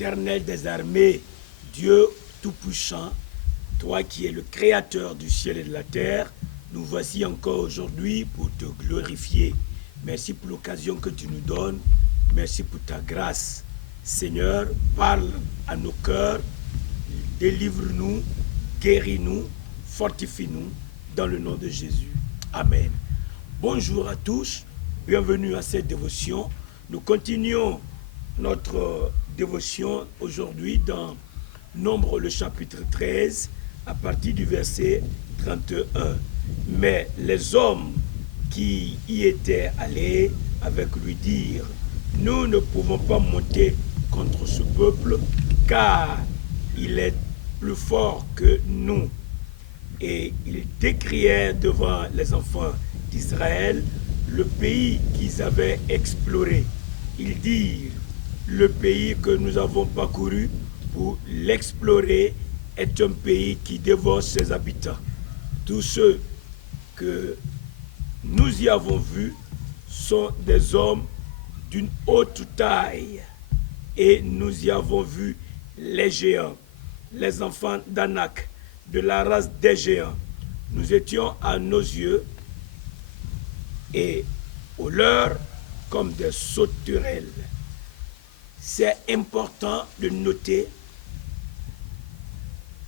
Éternel des armées, Dieu Tout-Puissant, toi qui es le Créateur du ciel et de la terre, nous voici encore aujourd'hui pour te glorifier. Merci pour l'occasion que tu nous donnes. Merci pour ta grâce. Seigneur, parle à nos cœurs, délivre-nous, guéris-nous, fortifie-nous dans le nom de Jésus. Amen. Bonjour à tous, bienvenue à cette dévotion. Nous continuons notre dévotion aujourd'hui dans Nombre le chapitre 13 à partir du verset 31. Mais les hommes qui y étaient allés avec lui dirent: nous ne pouvons pas monter contre ce peuple car il est plus fort que nous. Et ils décrièrent devant les enfants d'Israël le pays qu'ils avaient exploré. Ils dirent: le pays que nous avons parcouru pour l'explorer est un pays qui dévore ses habitants. Tous ceux que nous y avons vus sont des hommes d'une haute taille, et nous y avons vu les géants, les enfants d'Anak, de la race des géants. Nous étions à nos yeux et aux leurs comme des sauterelles. C'est important de noter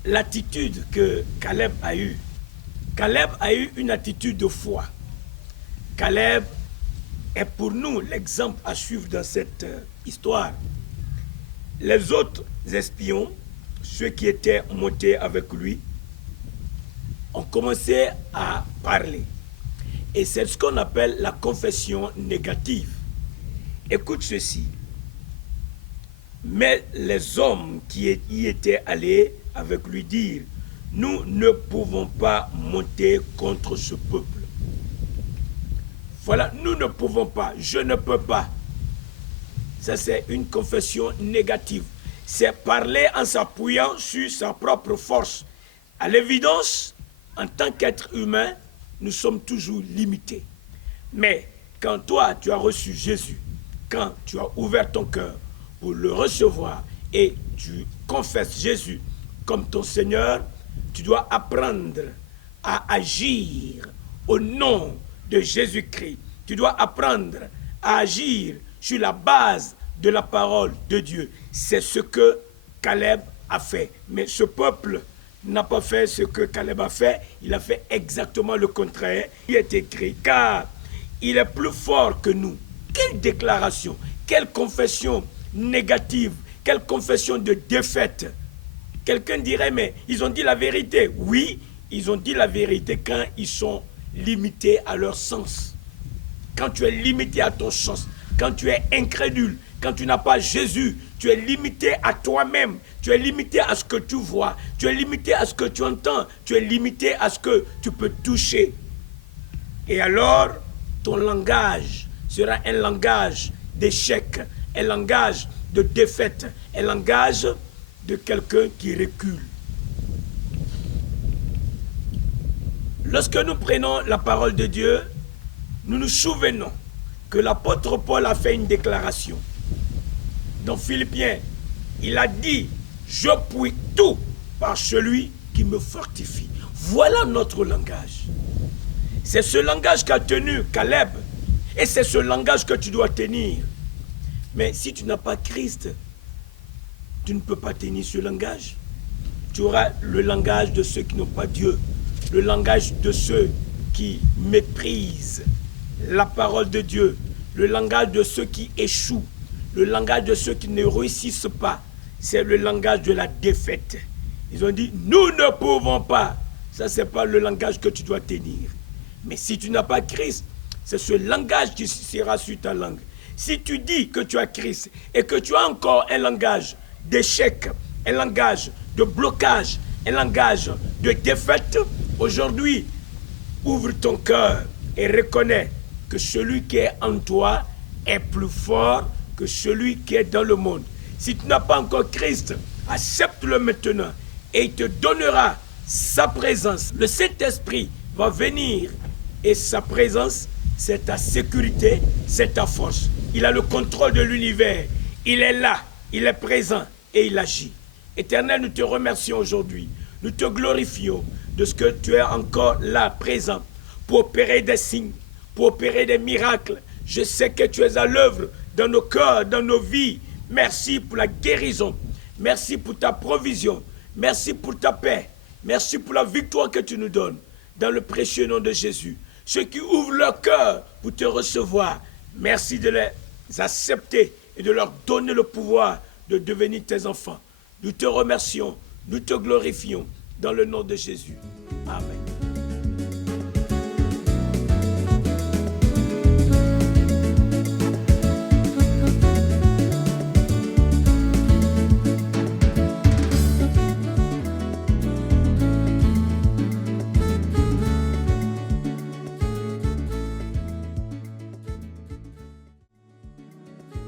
l'attitude que Caleb a eue. Caleb a eu une attitude de foi. Caleb est pour nous l'exemple à suivre dans cette histoire. Les autres espions, ceux qui étaient montés avec lui, ont commencé à parler. Et c'est ce qu'on appelle la confession négative. Écoute ceci. Mais les hommes qui y étaient allés avec lui dirent: nous ne pouvons pas monter contre ce peuple. Voilà, nous ne pouvons pas, je ne peux pas. Ça, c'est une confession négative. C'est parler en s'appuyant sur sa propre force. À l'évidence, en tant qu'être humain, nous sommes toujours limités. Mais quand toi, tu as reçu Jésus, quand tu as ouvert ton cœur pour le recevoir et tu confesses Jésus comme ton Seigneur, tu dois apprendre à agir au nom de Jésus-Christ. Tu dois apprendre à agir sur la base de la parole de Dieu. C'est ce que Caleb a fait. Mais ce peuple n'a pas fait ce que Caleb a fait. Il a fait exactement le contraire. Il est écrit: car il est plus fort que nous. Quelle déclaration, quelle confession négative, quelle confession de défaite. Quelqu'un dirait: mais ils ont dit la vérité. Oui, ils ont dit la vérité quand ils sont limités à leur sens. Quand tu es limité à ton sens, quand tu es incrédule, quand tu n'as pas Jésus, tu es limité à toi-même, tu es limité à ce que tu vois, tu es limité à ce que tu entends, tu es limité à ce que tu peux toucher. Et alors, ton langage sera un langage d'échec, un langage de défaite, un langage de quelqu'un qui recule. Lorsque nous prenons la parole de Dieu, nous nous souvenons que l'apôtre Paul a fait une déclaration. Dans Philippiens, il a dit: je puis tout par celui qui me fortifie. Voilà notre langage. C'est ce langage qu'a tenu Caleb, et c'est ce langage que tu dois tenir. Mais si tu n'as pas Christ, tu ne peux pas tenir ce langage. Tu auras le langage de ceux qui n'ont pas Dieu, le langage de ceux qui méprisent la parole de Dieu, le langage de ceux qui échouent, le langage de ceux qui ne réussissent pas. C'est le langage de la défaite. Ils ont dit: nous ne pouvons pas. Ça, ce n'est pas le langage que tu dois tenir. Mais si tu n'as pas Christ, c'est ce langage qui sera sur ta langue. Si tu dis que tu as Christ et que tu as encore un langage d'échec, un langage de blocage, un langage de défaite, aujourd'hui, ouvre ton cœur et reconnais que celui qui est en toi est plus fort que celui qui est dans le monde. Si tu n'as pas encore Christ, accepte-le maintenant et il te donnera sa présence. Le Saint-Esprit va venir et sa présence, c'est ta sécurité, c'est ta force. Il a le contrôle de l'univers. Il est là, il est présent. et il agit. Éternel, nous te remercions aujourd'hui. Nous te glorifions de ce que tu es encore là, présent, pour opérer des signes, pour opérer des miracles. Je sais que tu es à l'œuvre dans nos cœurs, dans nos vies. Merci pour la guérison. Merci pour ta provision. Merci pour ta paix. Merci pour la victoire que tu nous donnes. Dans le précieux nom de Jésus. Ceux qui ouvrent leur cœur pour te recevoir, merci de les accepter et de leur donner le pouvoir de devenir tes enfants. Nous te remercions, nous te glorifions dans le nom de Jésus. Amen.